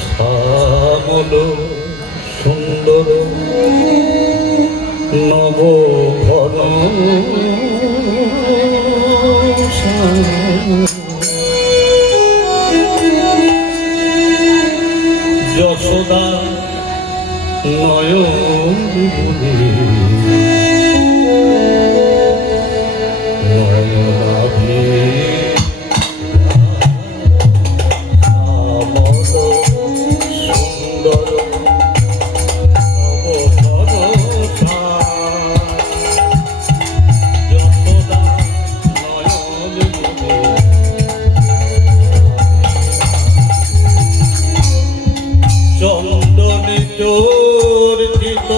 শ্যামল সুন্দর নব ঘন যশোদা নয়ন নয়নাভি চন্দনে চর্চিত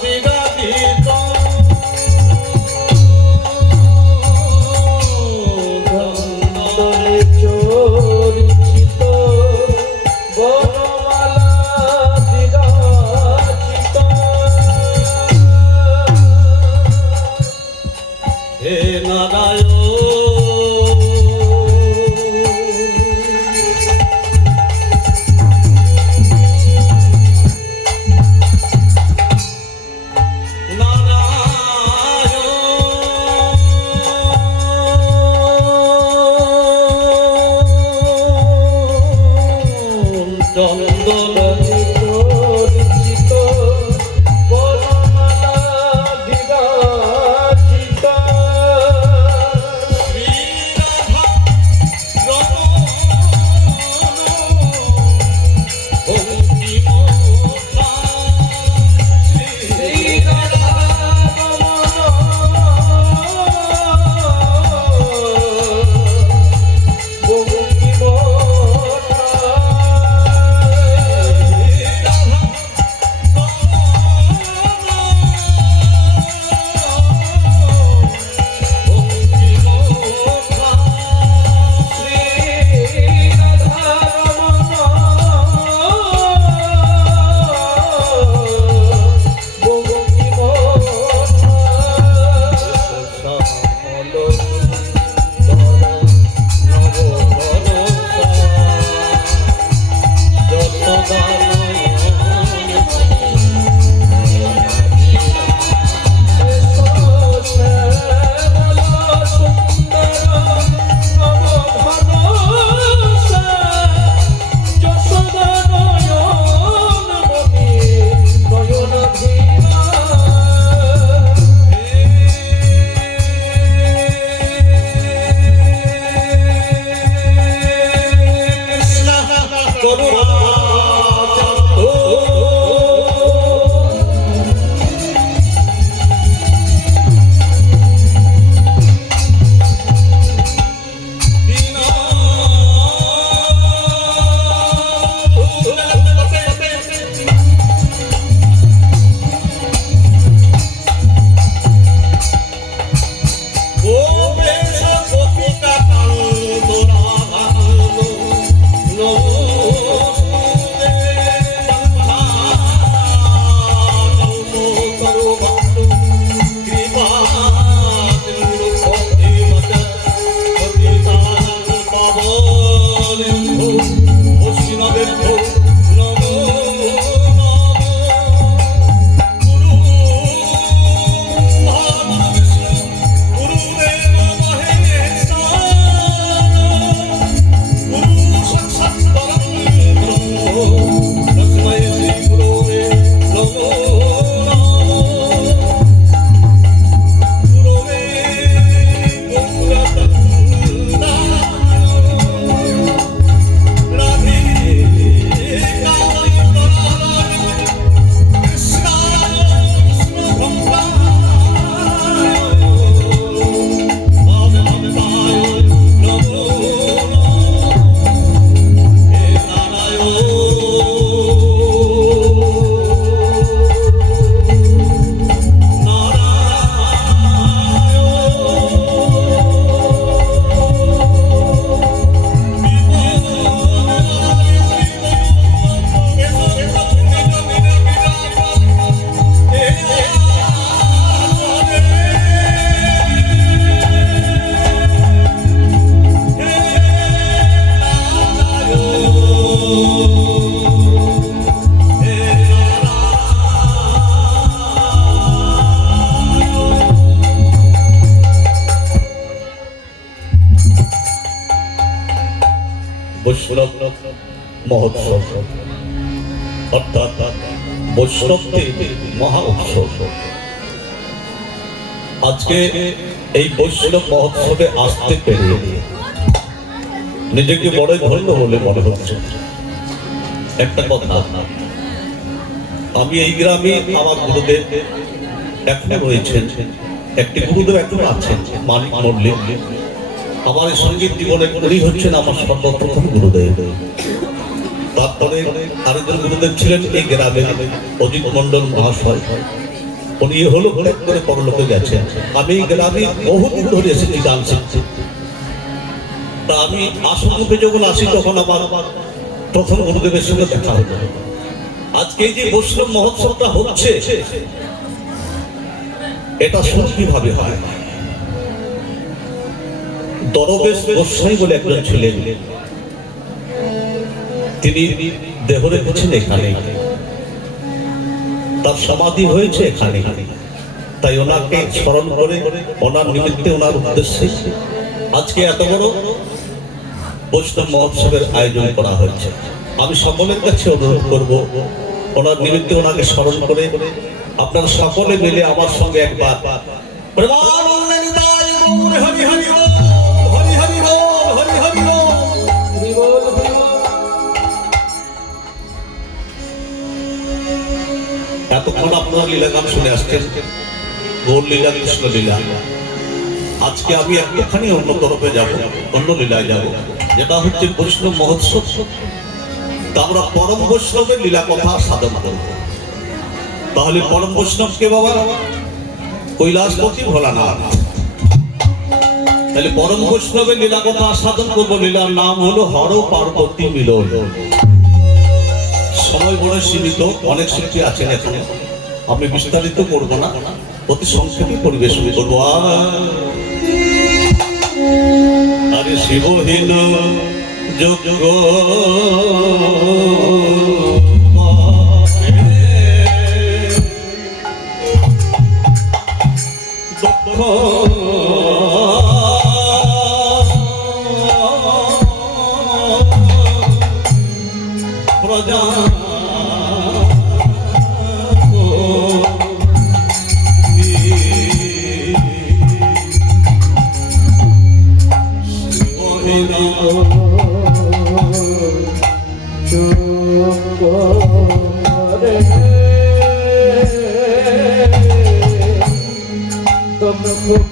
বিরাজিত চন্দনে চর্চিত বনমালা বিরাজিত হে নারায়ণ চন্দনে চর্চিত বনমালা বিরাজিত শ্রীরাধা রমণ অন্তিম শ্রীরাধা বৈষ্ণব মহোৎসব অর্থাৎ বৈষ্ণবদের মহা উৎসব। আজকে এই বৈষ্ণব মহোৎসবে আসতে পেরে নিজেকে বড় ধন্য বলে মনে হচ্ছে। একটা কথা, আমি এই গ্রামে আমার গুরুদেব এখনো রয়েছেন, একটি গুরুদেব এখনো আছেন, মানিক মল্লিক। আমার এই সঙ্গীত জীবনে উনি হচ্ছেন আমার সর্বপ্রথম গুরুদেব। তারপরে আরেকজন গুরুদেব ছিলেন এই গ্রামে অজিত মন্ডল মহাশয়, উনি হলো হঠাৎ করে পরলোকে গেছেন। আমি এই গ্রামে বহুদিন ধরে এসেছি গান শিখছি। তা আমি আসমুখে যখন আসি তখন আমার প্রথম গুরুদেবের সঙ্গে দেখা হলো। আজকে এই যে বৈষ্ণব মহোৎসবটা হচ্ছে, এটা শুরু কিভাবে হয়? দরবেশ গোস্বামী বলে একজন ছিলেন, তিনি দেহ রেখেছেন এখানে, তার সমাধি হয়েছে এখানে। তাই ওনাকে স্মরণ করে, ওনার নিমিত্তে, ওনার উদ্দেশ্যে আজকে এত বড় বৈষ্ণব মহোৎসবের আয়োজন করা হয়েছে। আমি সকলের কাছে অনুরোধ করব, ওনার নিমিত্তে ওনাকে স্মরণ করে আপনারা সকলে মিলে আমার সঙ্গে একবার প্রেমানন্দে নিতাই গৌর হরি হরি বল, হরি হরি বল, হরি হরি বল, হরি বল, হরি বল। এতক্ষণ আপনারা লীলা গান শুনে আসছেন, গৌর লীলা, কৃষ্ণ লীলা। আজকে আমি একটুখানি অন্য তরফে যাব, অন্য লীলায় যাব, যেটা হচ্ছে বৈষ্ণব মহোৎসব। তা আমরা পরম বৈষ্ণবের লীলা কথা সাধন করব। তাহলে পরম বৈষ্ণব কে বাবা? কৈলাসপতি ভোলানাথ। তাহলে পরম বৈষ্ণবের লীলা কথা সাধন করবো। লীলার নাম হলো হর পার্বতী মিলন। সময় বড় সীমিত, অনেক শিল্পী আছেন এখানে, আমি বিস্তারিত করবো না, অতি সংক্ষেপে পরিবেশন করবো। আরে শিবহীন যোগ্য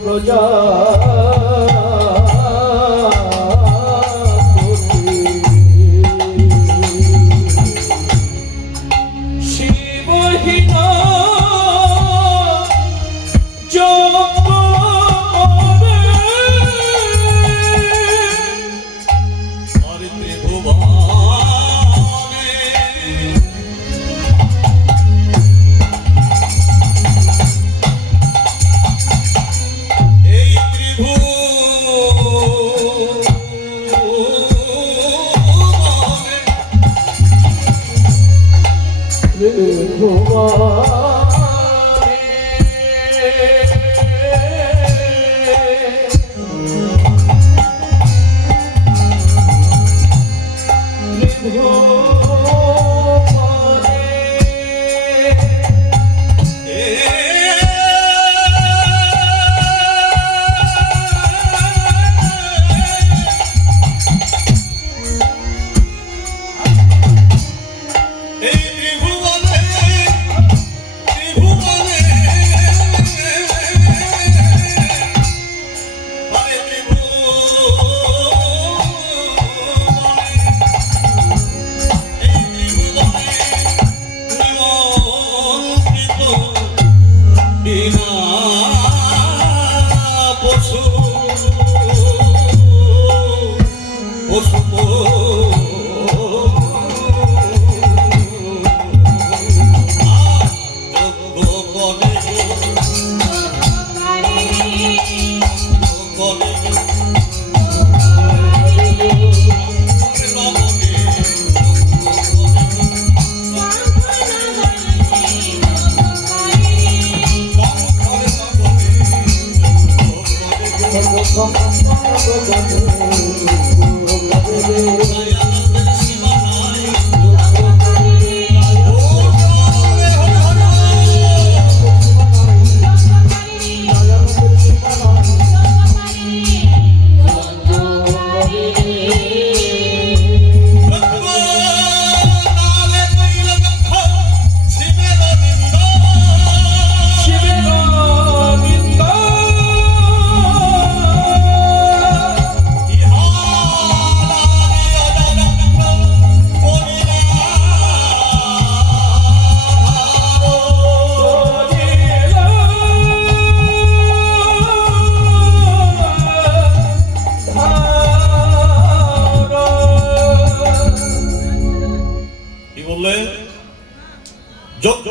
প্রজা প্রজা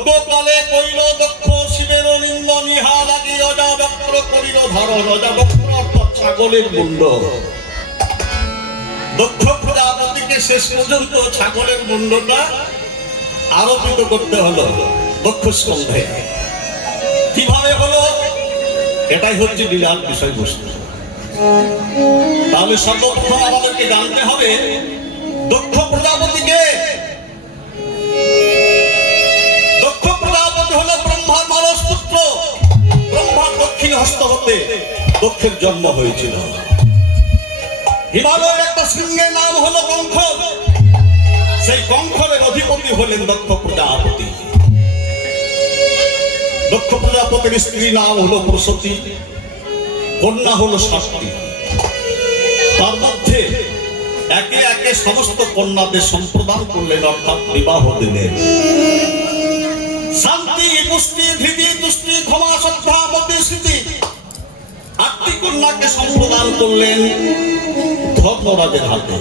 যজ্ঞকালে কইল দক্ষ শিবের নিন্দ নিহা লাগি অজাবক্র করিল ধারণ। অজাবক্র অর্থাৎ ছাগলের মুন্ড। দক্ষ প্রজাপতিকে শেষ পর্যন্ত ছাগলের মুন্ডটা আরোপিত করতে হলো দক্ষ স্কন্ধে। কিভাবে হলো? এটাই হচ্ছে লীলার বিষয়বস্তু। তাহলে সর্বপ্রথম আমাদেরকে জানতে হবে দক্ষ প্রজাপতিকে। দক্ষ প্রজাপতি হলো ব্রহ্মার মানস পুত্র। ব্রহ্মার দক্ষিণ হস্ত হতে দক্ষের জন্ম হয়েছিল। হিমালয়ের একটা শৃঙ্গের নাম হলো কঙ্খর। সেই কঙ্খরের অধিপতি হলেন দক্ষ প্রজাপতি। দক্ষ প্রজাপতির স্ত্রী নাম হলো প্রসূতি, কন্যা হলো ষষ্ঠী। তার মধ্যে একে একে সমস্ত কন্যাদের সম্প্রদান করলেন, অর্থাৎ বিবাহ দিলেন। শান্তি, পুষ্টি, ধৃতি, তুষ্টি, ক্ষমা, শ্রদ্ধা, মতি, স্মৃতি, 8টি কন্যাকে সম্প্রদান করলেন ধর্মরাজের হাতে।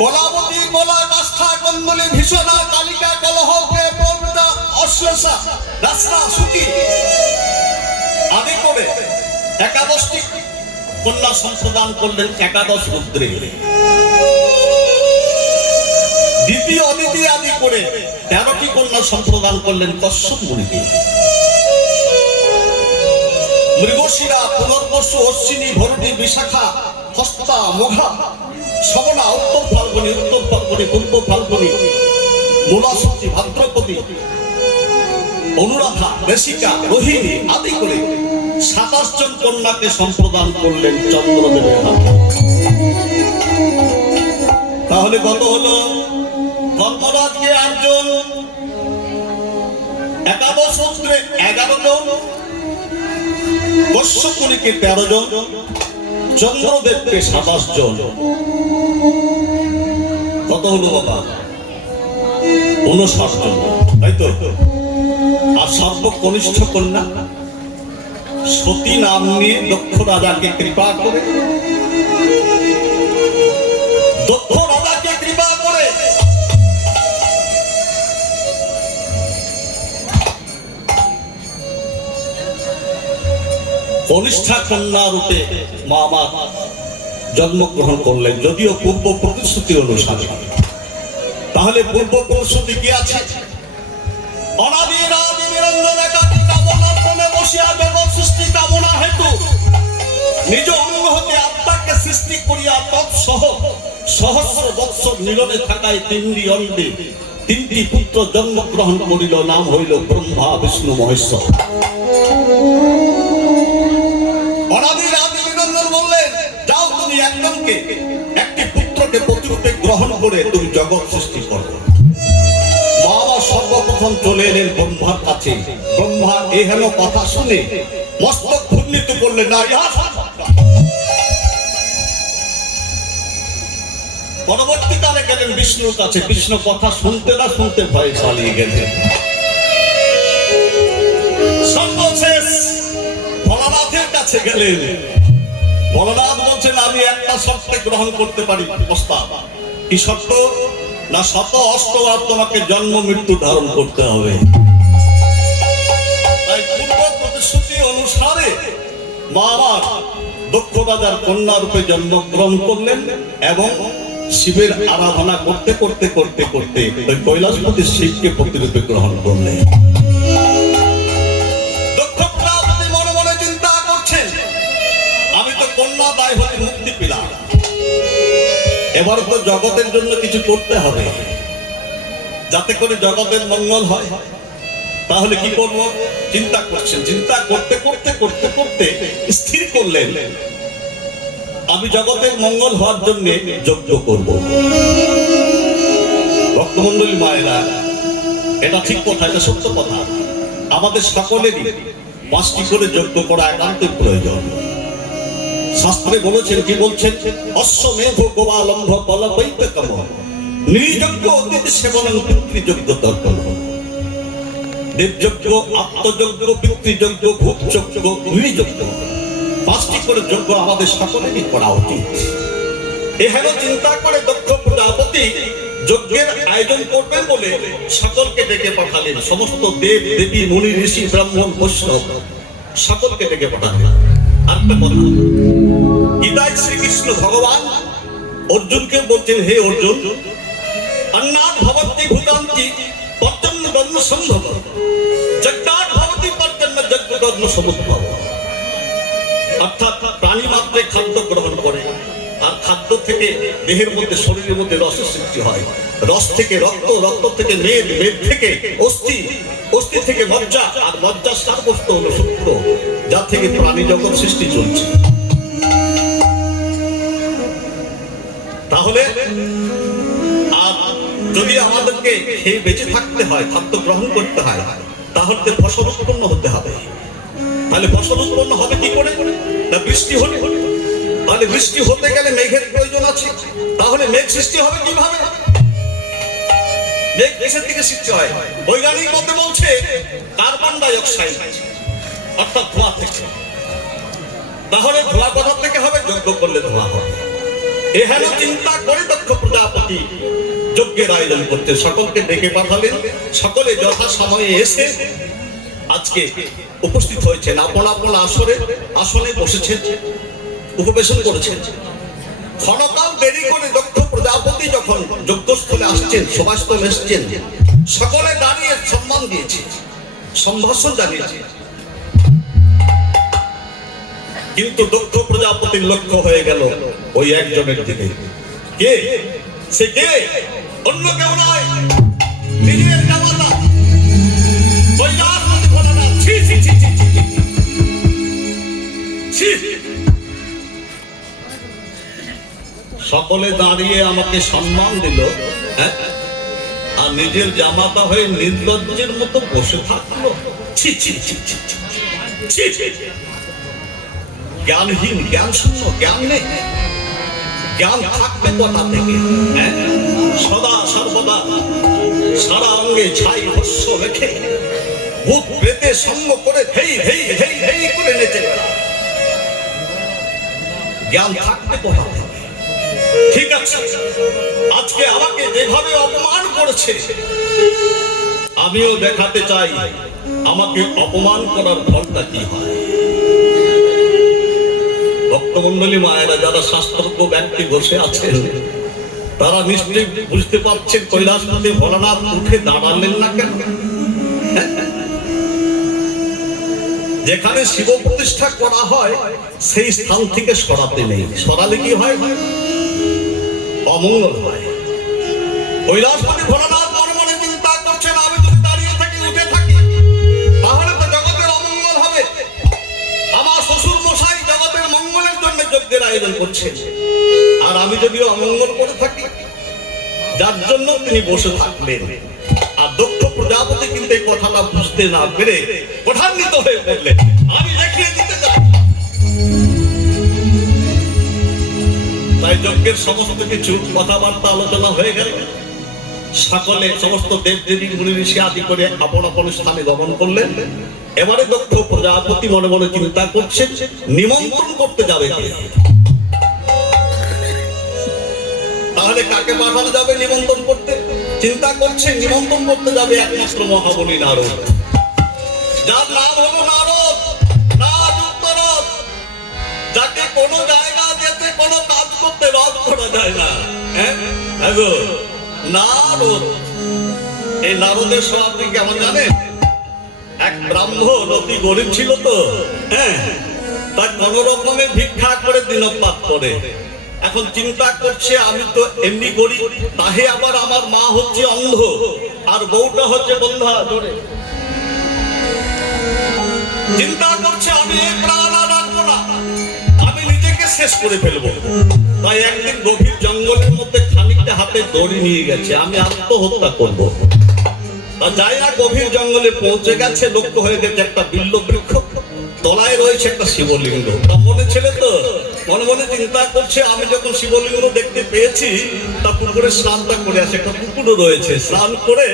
কলাবতী, কলা, কাষ্ঠা, কন্দলী, ভীষণা, কালিকা, কলহ, প্রবৃতা, অশ্লেষা, রাসনা, সুখী আদি করে 11টি কন্যা সম্প্রদান করলেন 11 রুদ্রে। দ্বিতীয়, অদিতি আদি করে 13টি কন্যা সম্প্রদান করলেন কশ্যপ মুনিকে। মৃগশিরা, পুনর্বসু, অশ্বিনী, ভরণী, বিশাখা, হস্তা, মোঘা, শবনা, উত্তর ফাল্গুনী, পূর্ব ফাল্গুনী, মূলাশক্তি, ভাদ্রপদী, অনুরাধা, রেশিকা, রোহিণী আদি করে 27 জন কন্যাকে সম্প্রদান করলেন চন্দ্রদেবের হাতে। তাহলে কত হলো? ধর্মরাজকে 8 জন, 11 রুদ্রে 11 জন, কশ্যপ মুনিকে 13 জন, চন্দ্রদেবকে 27 জন। কত হলো বাবা? 59 জন, তাই তো? আর সর্বকনিষ্ঠ কন্যা সতী নাম নিয়ে দক্ষ রাজাকে কৃপা করে, দক্ষ রাজাকে কৃপা করে কনিষ্ঠা কন্যা রূপে মা জন্মগ্রহণ করলেন, যদিও পূর্ব প্রতিশ্রুতি অনুসারে। তাহলে পূর্ব প্রতিশ্রুতি কি আছে? অনাদির আদি নিরঞ্জন একাকি কামনা ক্রমে বসিয়া জগৎ সৃষ্টি কামনা হেতু নিজ অঙ্গ হতে আত্মাকে সৃষ্টি করিয়া তৎসহ সহস্র বৎসর মিলনে থাকায় 3টি অন্ডে 3টি পুত্র জন্মগ্রহণ করিল। নাম হইল ব্রহ্মা, বিষ্ণু, মহেশ্বর। অনাদির আদি নিরঞ্জন বললেন, যাও তুমি একজনকে, একটি পুত্রকে প্রতিরূপে গ্রহণ করে তুমি জগৎ সৃষ্টি করো। বাবা সর্বপ্রথম চলে এলেন ব্রহ্মার কাছে। ব্রহ্মা এই হেন কথা শুনে মস্তক ঘূর্ণিত করলেন না। পরবর্তীকালে গেলেন বিষ্ণুর কাছে। বিষ্ণু কথা শুনতে না শুনতে ভয়ে পালিয়ে গেলেন। সর্বশেষ ভোলানাথের কাছে গেলেন। ভোলানাথ বলছেন, আমি একটা শর্তে গ্রহণ করতে পারি প্রস্তাব। কি শর্ত? না, 108 তোমাকে জন্ম মৃত্যু ধারণ করতে হবে। তাই পূর্ব প্রতিশ্রুতি অনুসারে মা আমার দক্ষ রাজার কন্যা রূপে জন্মগ্রহণ করলেন এবং শিবের আরাধনা করতে করতে করতে করতে ওই কৈলাসপতি শিবকে প্রতিরূপে গ্রহণ করলেন। দক্ষ প্রজাপতি মনে মনে চিন্তা করছেন, আমি তো কন্যা দায় হতে মুক্তি পেলাম, এবার তো জগতের জন্য কিছু করতে হবে যাতে করে জগতের মঙ্গল হয়। তাহলে কি করব? চিন্তা করছেন। চিন্তা করতে করতে করতে করতে স্থির করলেন, আমি জগতের মঙ্গল হওয়ার জন্য যজ্ঞ করব। ভক্তমণ্ডলী মায়েরা, এটা ঠিক কথা, এটা সত্য কথা। আমাদের সকলেরই 5টি করে যজ্ঞ করা একান্তই প্রয়োজন। শাস্ত্রে বলেছেন, কি বলছেন? অশ্বমেধ গোপালম্ভ বলবৈতকম নির্যজ্ঞ অতিথি সেবনং পিতৃযজ্ঞ তর্পণ। দেবযজ্ঞ, আত্মযজ্ঞ, পিতৃযজ্ঞ, ভূতযজ্ঞ, নির্যজ্ঞ, 5টি করে যজ্ঞ আমাদের সকলেরই করা উচিত। এহেন চিন্তা করে দক্ষ প্রজাপতি যজ্ঞের আয়োজন করবেন বলে সকলকে ডেকে পাঠালেন। সমস্ত দেব দেবী মুনি ঋষি ব্রাহ্মণ বৈষ্ণব সকলকে ডেকে পাঠালেন। আরেকটা কথা, গীতায় শ্রীকৃষ্ণ ভগবান অর্জুনকে বলছেন, হে অর্জুন, অন্নাৎ ভবতি ভূতান্তি পর্জন্য গন্ধ সম্ভব, যজ্ঞাৎ ভবতি পর্জন্য যজ্ঞ গন্ধ সমুদ্ভব। অর্থাৎ প্রাণী মাত্রে খাদ্য গ্রহণ করে, আর খাদ্য থেকে দেহের মধ্যে শরীরের মধ্যে রসের সৃষ্টি হয়, রস থেকে রক্ত, রক্ত থেকে মেদ, মেদ থেকে অস্থি, অস্থি থেকে মজ্জা, আর মজ্জার সারবস্তু হলো শুক্র, যা থেকে প্রাণী জগৎ সৃষ্টি চলছে। তাহলে আর যদি আমাদেরকে খেয়ে বেঁচে থাকতে হয়, খাদ্য গ্রহণ করতে হয়, তাহলে ফসল উৎপন্ন হতে হবে। তাহলে ফসল উৎপন্ন হবে কি করে? না বৃষ্টি হলে। তাহলে বৃষ্টি হতে গেলে মেঘের প্রয়োজন আছে। তাহলে মেঘ সৃষ্টি হবে কিভাবে? মেঘ দেশের থেকে সৃষ্টি হয়, বৈজ্ঞানিক মতে বলছে কার্বন ডাই অক্সাইড, অর্থাৎ ধোঁয়া থেকে। তাহলে ধোঁয়া কোথা থেকে হবে? যজ্ঞ করলে ধোঁয়া হবে। এহেন চিন্তা করে দক্ষ প্রজাপতি যজ্ঞের আয়োজন করতে সকলকে ডেকে পাঠালেন। সকলে যথা সময়ে এসে আজকে উপস্থিত হয়েছেন, আপন আপন আসনে বসেছেন, উপবেশন করেছেন। ক্ষণকাল দেরি করে দক্ষ প্রজাপতি যখন যজ্ঞস্থলে আসছেন, সভাস্থলে এসছেন, সকলে দাঁড়িয়ে সম্মান দিয়েছে, সম্ভাষণ জানিয়েছে। কিন্তু দক্ষ প্রজাপতির লক্ষ্য হয়ে গেল ওই একজনের দিকে। কে সে? কে? অন্য কেউ নয়, নিজের জামাতা কৈলাসপতি ভোলানাথ। ছি ছি ছি ছি ছি ছি। সকলে দাঁড়িয়ে আমাকে সম্মান দিল, হ্যাঁ, আর নিজের জামাতা হয়ে নির্লজ্জের মতো বসে থাকলো। ছি ছি ছি ছি ছি ছি। জ্ঞানহীন, জ্ঞান শূন্য, জ্ঞান নেই। জ্ঞান থাকবে কোথা থেকে? হ্যাঁ, সদা সর্বদা সারা অঙ্গে ছাই ভস্য রেখে ভূত প্রেতে সঙ্গ করে হেই হেই হেই হেই করে নেচে বেড়ায়। জ্ঞান থাকবে কোথা থেকে? ঠিক আছে, আজকে আমাকে যেভাবে অপমান করেছে, আমিও দেখাতে চাই আমাকে অপমান করার ফলটা কি হয়। ভক্তমন্ডলী মায়েরা, যারা শাস্ত্রজ্ঞ ব্যক্তি বসে আছেন, তারা নিশ্চয়ই বুঝতে পারছেন কৈলাসপতি ভোলানাথ উঠে দাঁড়ালেন না কেন। যেখানে শিব প্রতিষ্ঠা করা হয় সেই স্থান থেকে সরাতে নেই, সরালে কি হয়? অমঙ্গল হয়। কৈলাসপতি ভোলানাথ মনে মনে চিন্তা করছেন, আমি যদি দাঁড়িয়ে থাকি, উঠে থাকি, তাহলে তো জগতের অমঙ্গল হবে। আমার শ্বশুর মশাই জগতের মঙ্গলের জন্য যজ্ঞের আয়োজন করছেন, আর আমি যদি অমঙ্গল করে থাকি, যার জন্য তিনি বসে থাকলেন। আর দক্ষ প্রজাপতি কিন্তু এই কথাটা বুঝতে না পেরে কঠান্বিত হয়ে পড়লেন, আমি দেখিয়ে দিতে চাই। তাই যজ্ঞের সমস্ত কিছু কথাবার্তা আলোচনা হয়ে গেল। সকলে সমস্ত দেব দেবী মুনি ঋষি আদি করে আপন আপন স্থানে গমন করলেন। এবারে দক্ষ প্রজাপতি মনে মনে চিন্তা করছেন, নিমন্ত্রণ করতে যাবে কে? তাহলে কাকে পাঠানো যাবে নিমন্ত্রণ করতে? চিন্তা করছে নিমন্ত্রণ করতে যাবে একমাত্র মহাবলী নারদ, যার নাম হলো নারদ, নারদ, যাকে কোনো জায়গা যেতে, কোনো কাজ করতে রদ করা যায় না। হ্যাঁ নারদ। এই নারদের স্বভাব কেমন জানেন? এক ব্রাহ্মণ অতি গরিব ছিল তো, হ্যাঁ, তার কোন রকমে ভিক্ষা করে দিনপাত করে। এখন চিন্তা করছে, আমি তো এমনি গরিব, তাহে আবার আমার মা হচ্ছে অন্ধ, আর বউটা হচ্ছে বন্ধা ধরে। চিন্তা করছে, আমি এই প্রাণ আর রাখবো না, আমি নিজেকে শেষ করে ফেলবো। তাই একদিন গভীর জঙ্গলের মধ্যে খানিকটা হাতে দড়ি নিয়ে গেছে, আমি আত্মহত্যা করবো। তা যাই না, গভীর জঙ্গলে পৌঁছে গেছে, লক্ষ্য হয়ে গেছে একটা বিল্ল বৃক্ষ, তলায় রয়েছে একটা শিবলিঙ্গ। তা মনে ছেলে তো মনে মনে চিন্তা করছে, আমি যখন শিবলিঙ্গ দেখতে পেয়েছি, তা পুকুরে স্নানটা করে আসে, একটা পুকুরও রয়েছে, স্নান করে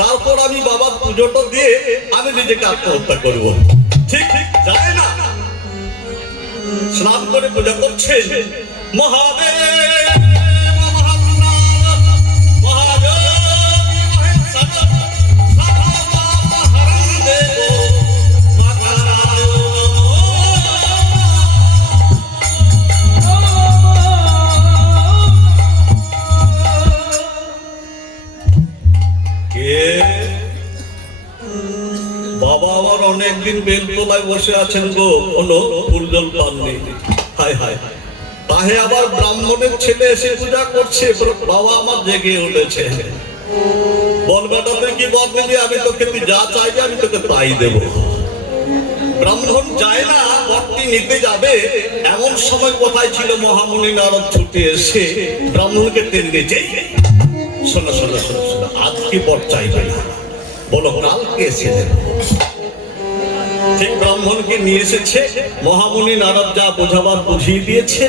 তারপর আমি বাবার পুজোটা দিয়ে আমি নিজেকে আত্মহত্যা করব। ঠিক ঠিক যায় না, স্নান করে পূজা করছেন। মহাদেব মহাদেব অনেকদিন বেলতলায় বসে আছেন গো, কোনো ফুল জল পাননি। হায় হায়, তাহে আবার ব্রাহ্মণের ছেলে এসে পূজা করছে। বাবা আমার জেগে উঠেছে, বল বেটা তুই কি বল দিবি? আমি তোকে, তুই যা চাইবি আমি তোকে তাই দেবো। ব্রাহ্মণ যায় না, বরটি নিতে যাবে, এমন সময় কোথায় ছিল মহামুনি নারদ ছুটে এসে ব্রাহ্মণকে টেনে নিয়েছে। শোনো শোনো শোনো শোনো, আজকে বর চাইবে না, বলো কালকে এসে দেবো। ঠিক ব্রাহ্মণকে নিয়ে এসেছে, মহামুনি নারদ যা বোঝাবার বুঝিয়ে দিয়েছে।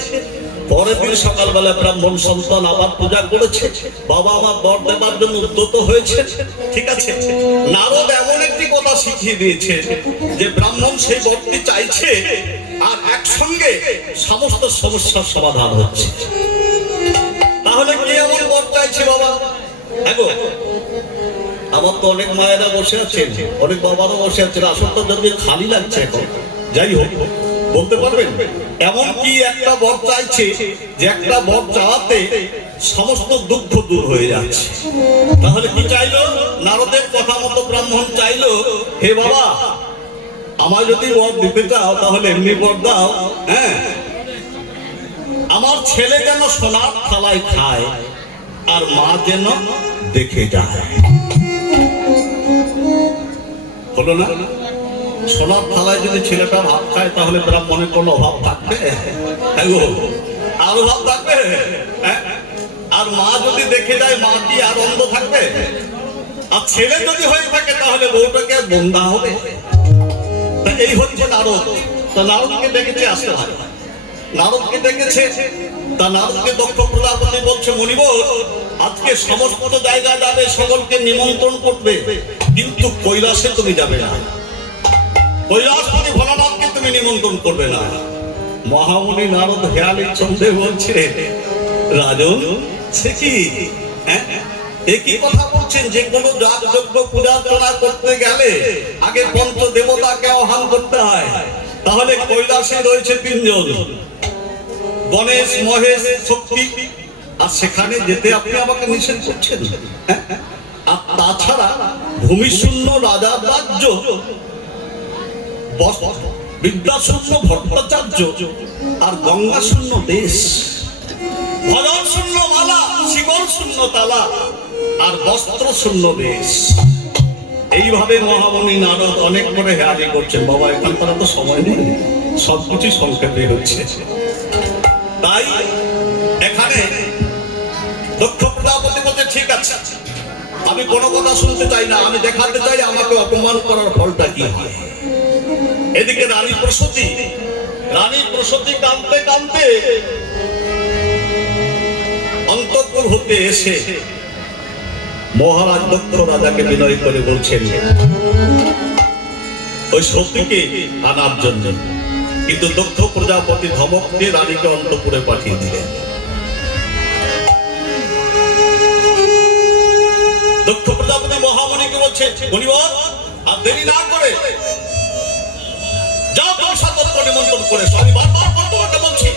পরের দিন সকালবেলা ব্রাহ্মণ সন্তান আবার পূজা করেছে, বাবা আমার বর দেবার জন্য উদ্যত হয়েছে। ঠিক আছে, নারদ এমন একটি কথা শিখিয়ে দিয়েছে যে ব্রাহ্মণ সেই বরটি চাইছে আর একসঙ্গে সমস্ত সমস্যার সমাধান হচ্ছে। তাহলে কি এমন বর চাইছে বাবা? দেখো, আমার তো অনেক মায়েরা বসে আছেন, অনেক বাবারও বসে আছেন, আসলে যদি খালি লাগছে এখন। যাই হোক, বলতে পারবেন এমন কি একটা বর চাইছে যে একটা বর চাওয়াতে সমস্ত দুঃখ দূর হয়ে যাচ্ছে? তাহলে কি চাইলো? নারদের কথা মতো ব্রাহ্মণ চাইলো, হে বাবা, আমায় যদি বর দিতে চাও তাহলে এমনি বর দাও, হ্যাঁ, আমার ছেলে যেন সোনার থালায় খায় আর মা যেন দেখে যায়। হলো না? সোনার থালায় যদি ছেলেটা ভাত খায় তাহলে ব্রাহ্মণের কোনো অভাব থাকবে? আর অভাব থাকবে? আর মা যদি দেখে যায়, মা কি আর অন্ধ থাকবে? আর ছেলে যদি হয়ে থাকে তাহলে বউটাকে বন্ধা হবে। এই হচ্ছে নারদ। তা নারদকে ডেকেছে, আসতে হয়। নারদকে ডেকেছে, তা নারদকে দক্ষ প্রজাপতি বলছে, মনিবর আজকে সমস্ত জায়গা যাবে, সকলকে নিমন্ত্রণ করবে, কিন্তু কৈলাসে তুমি যাবে না। কৈলাসপতি ভোলানাথকে তুমি নিমন্ত্রণ করবে না। মহামুনি নারদ হেয়ালি চন্দ্রে বলছে, রাজন সে কি, একই কথা বলছেন? যে কোনো যাগ যজ্ঞ পূজা অর্চনা করতে গেলে আগে পঞ্চ দেবতাকে আহ্বান করতে হয়। তাহলে কৈলাসে রয়েছে তিনজন, গণেশ, মহেশ, শক্তি, আর সেখানে যেতে আপনি আমাকে নিষেধ করছেন? আর তাছাড়া ভূমিশূন্য রাজার রাজ্য, বিদ্যাশূন্য ভট্টাচার্য, আর গঙ্গা শূন্য দেশ, ভজন শূন্য মালা, শিবন শূন্য তালা, আর বস্ত্র শূন্য দেশ। এইভাবে মহামুনি নারদ অনেক করে হেয়ালি করছেন। বাবা, এখান তারা তো সময় নেই, সবকিছু সংক্ষেপে হচ্ছে। তাই এখানে দক্ষ প্রজাপতি বলতে, ঠিক আছে, আমি কোনো কথা শুনতে চাই না, আমি দেখাতে চাই আমাকে অপমান করার ফলটা কি হয়। এদিকে রানী প্রসূতি কাঁদতে কাঁদতে অন্তঃপুর হতে এসে মহারাজ দক্ষ রাজাকে বিনয় করে বলছেন ওই সতীকে আনার জন্য। কিন্তু দক্ষ প্রজাপতি ধমক দিয়ে রানীকে অন্তঃপুরে পাঠিয়ে দিলেন। দক্ষ প্রজাপতি মহামুনিকে বলছে, মনিবর আর দেরি না করে যাও, তুমি সর্বত্র নিমন্ত্রণ করে। আমি বারবার বলতে বলছি,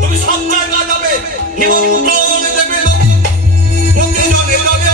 তুমি সব জায়গায় যাবে, নিমন্ত্রণ দেবে প্রতিজনে জনে।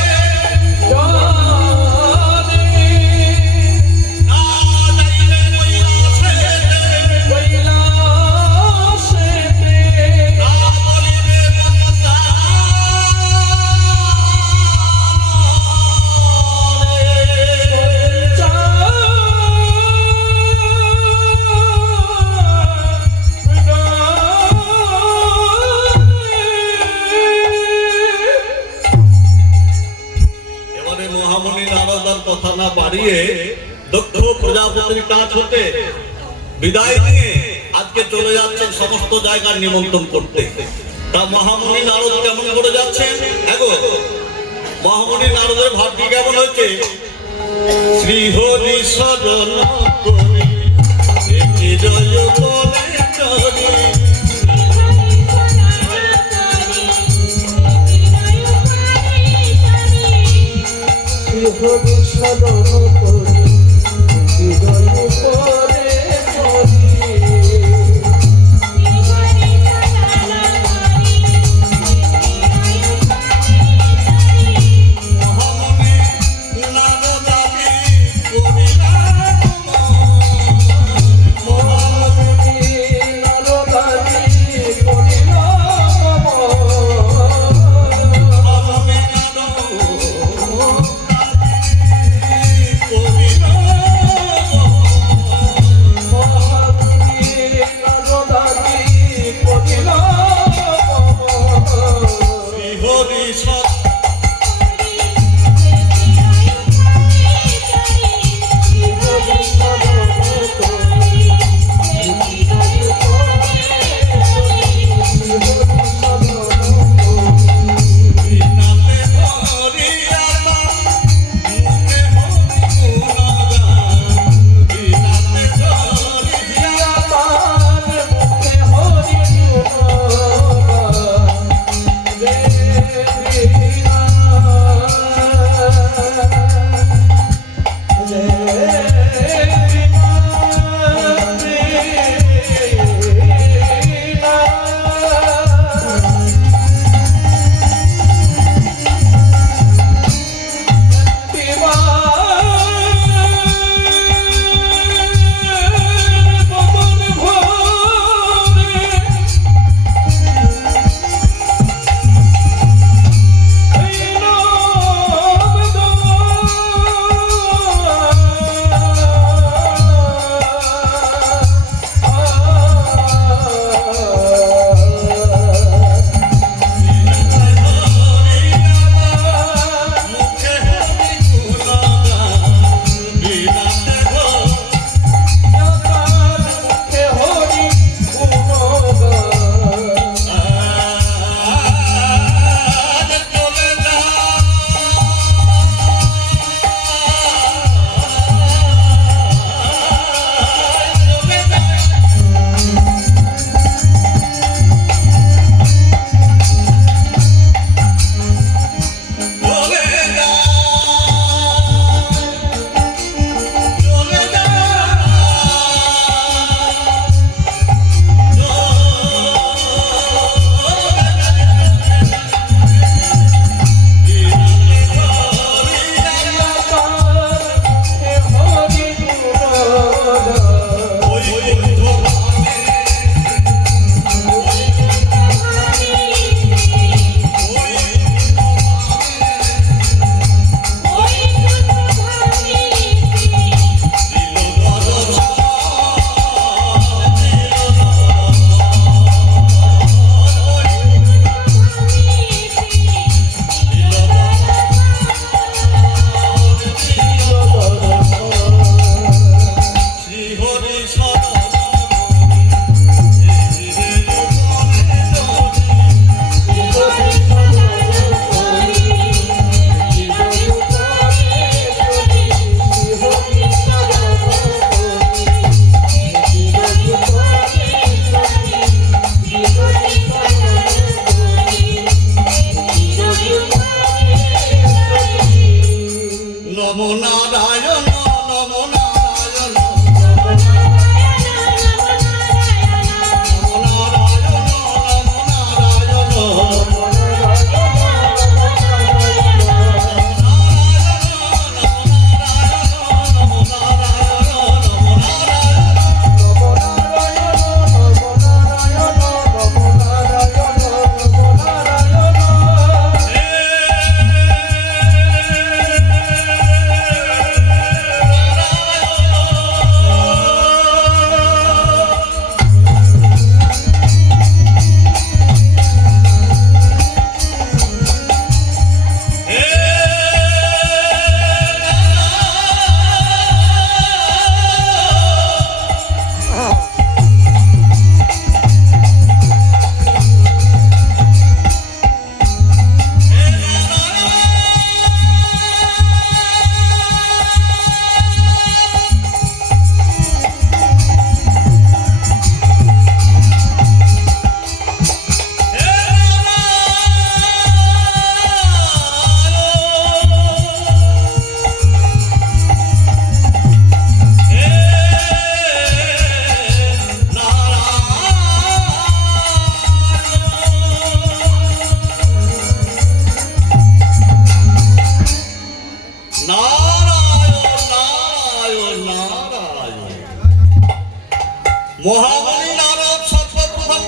কথা না বাড়িয়ে দক্ষ প্রজাপতির কাছ হতে বিদায় নিয়ে আজকে চলে যাচ্ছেন সমস্ত জায়গার নিমন্ত্রণ করতে। তা মহামুনি নারদ কেমন করে যাচ্ছেন? এগো, মহামুনি নারদের ভাবটি কেমন হয়েছে? শ্রী হরি সজন করি জয় বলে করি, হরি সদন করি হৃদয় পরে মহামুনি নারদ আমি করিলাম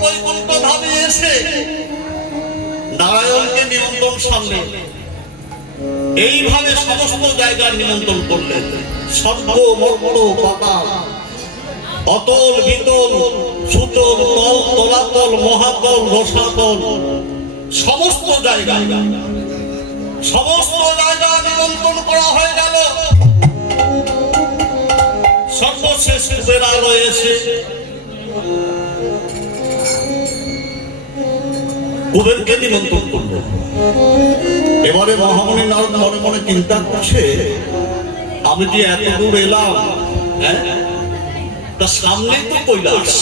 বৈকুণ্ঠ ধামে এসে নারায়ণকে নিমন্ত্রণ সামনে এইভাবে সমস্ত জায়গায় নিমন্ত্রণ করলেন। স্বর্গ মর্ত পাতাল, অতল বিতল, সুতল তল, তলাতল, মহাতল, রসাতল, সমস্ত জায়গায় নিমন্ত্রণ করা হয়ে গেল। সর্বশেষ কুবেরালো এসে কুবেরকে নিমন্ত্রণ করলো। এবারে মহামণি নারদ মনে মনে চিন্তা করছে, আমি যে এত দূর এলাম, তার সামনেই তো কৈলাস,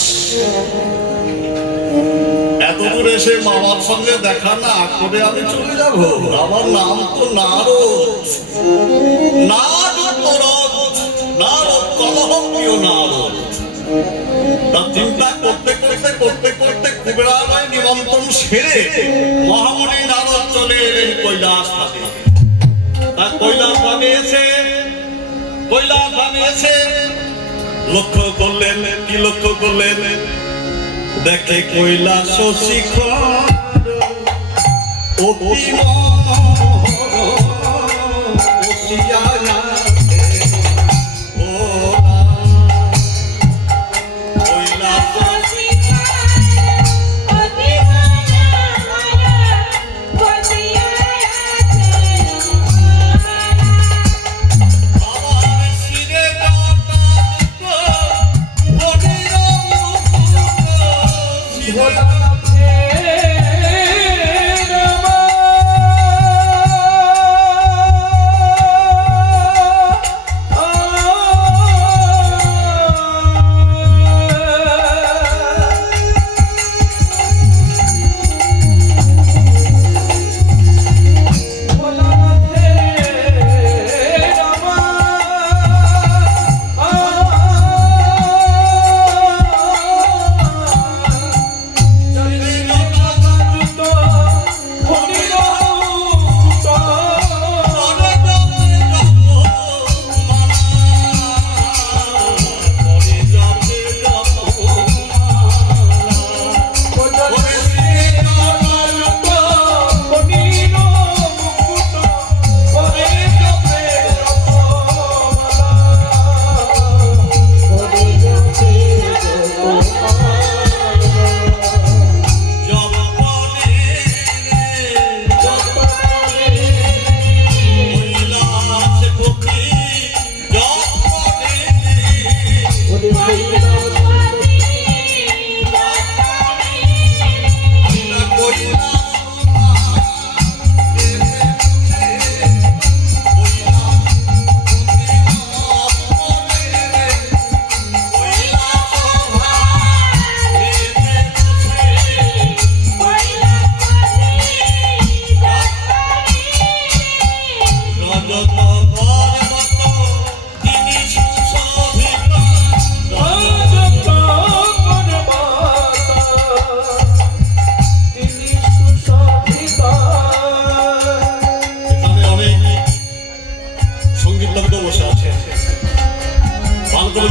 এত দূর এসে মামার সঙ্গে দেখা না করে আমি চলে যাব? আমার নাম তো নারদ, নারদ নারদ কলহপ্রিয় নারদ। তার চিন্তা করতে কুবেরালয় নিমন্ত্রণ সেরে মহামণি নারদ চলে এলেন কৈলাস ধামে। তার কৈলাস ধামে এসে লক্ষ্য করলেন, কি লক্ষ্য করলেন? দেখে কৈলাস শিখর অতি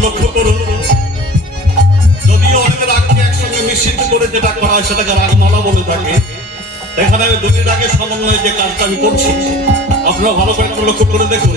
লক্ষ্য করুন, যদিও অনেকে রাগকে একসঙ্গে মিশ্রিত করে যেটা করা হয় সেটাকে রাগমালা বলে থাকে। এখানে আমি দুটি রাগের সমন্বয়ে যে কাজটা আমি করছি, আপনারা ভালো করে একটু লক্ষ্য করে দেখুন।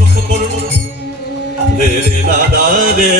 লক্ষ্য করুন, রে রে না রে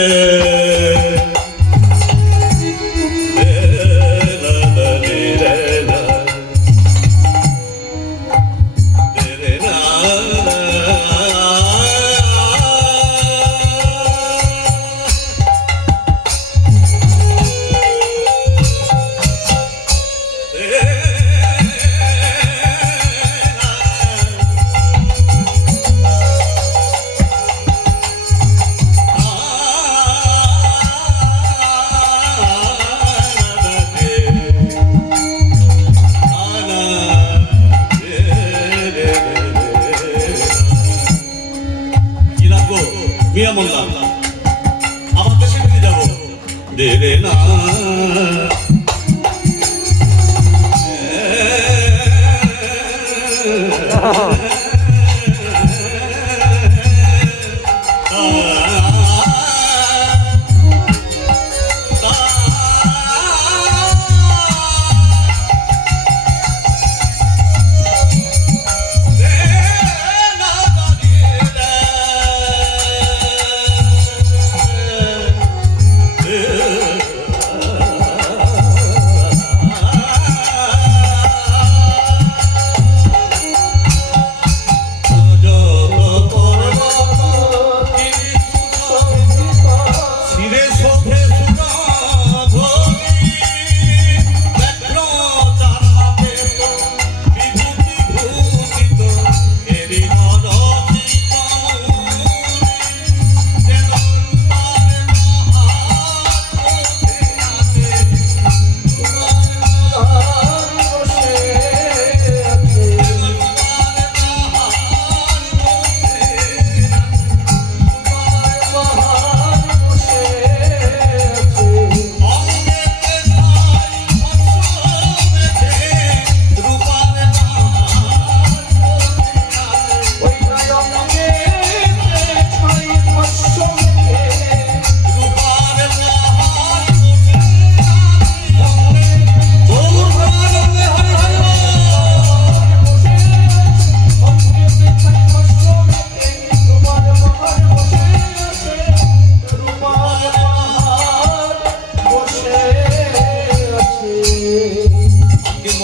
ফেরে না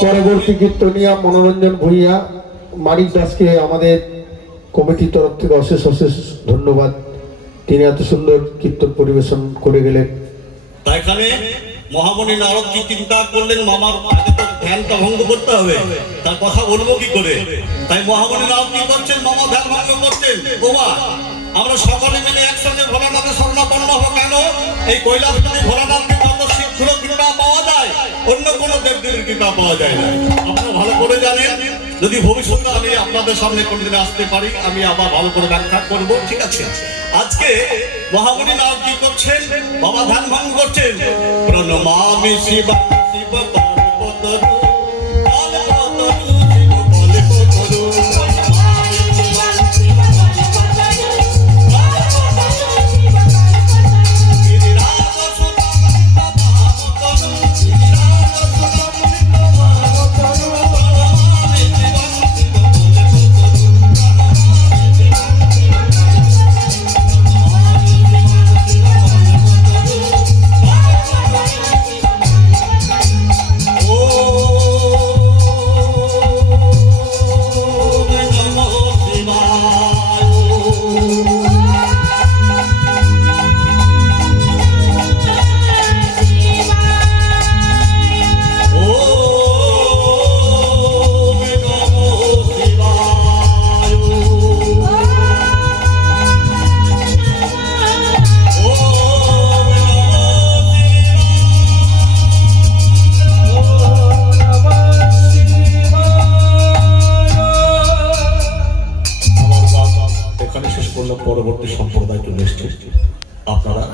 পরবর্তী কীর্তনিয়া মনোরঞ্জন ভূঁইয়া মানিক দাসকে আমাদের কমিটির তরফ থেকে অশেষ অশেষ ধন্যবাদ। তিনি এত সুন্দর কীর্তন পরিবেশন করে গেলেন। তাই এখানে মহামণি নারদ কি চিন্তা করলেন, মামার আগে তো ধ্যানটা ভঙ্গ করতে হবে, তার কথা বলবো কি করে। তাই মহামণি নারদ কি করছেন, মামা ধ্যান ভঙ্গ করছেন। বাবা আমরা সকলে মিলে একসঙ্গে ভোলানাথের শরণাপন্ন হবো। কেন এই কৈলাসপুরে ভোলানাথকে যত শীঘ্র কৃপা পাওয়া যায়, অন্য কোনো দেবদেবীর কৃপা পাওয়া যায় না। আপনারা ভালো করে জানেন। যদি ভবিষ্যতে আমি আপনাদের সামনে কোনদিন আসতে পারি, আমি আবার ভালো করে ব্যাখ্যা করব, ঠিক আছে। আজকে মহামণি নারদ কি করছেন, বাবা ধ্যান ভঙ্গ করছেন। প্রণমামি শিব শিব পার্বতী পরবর্তী সম্প্রদায় চলে এসছে। আপনারা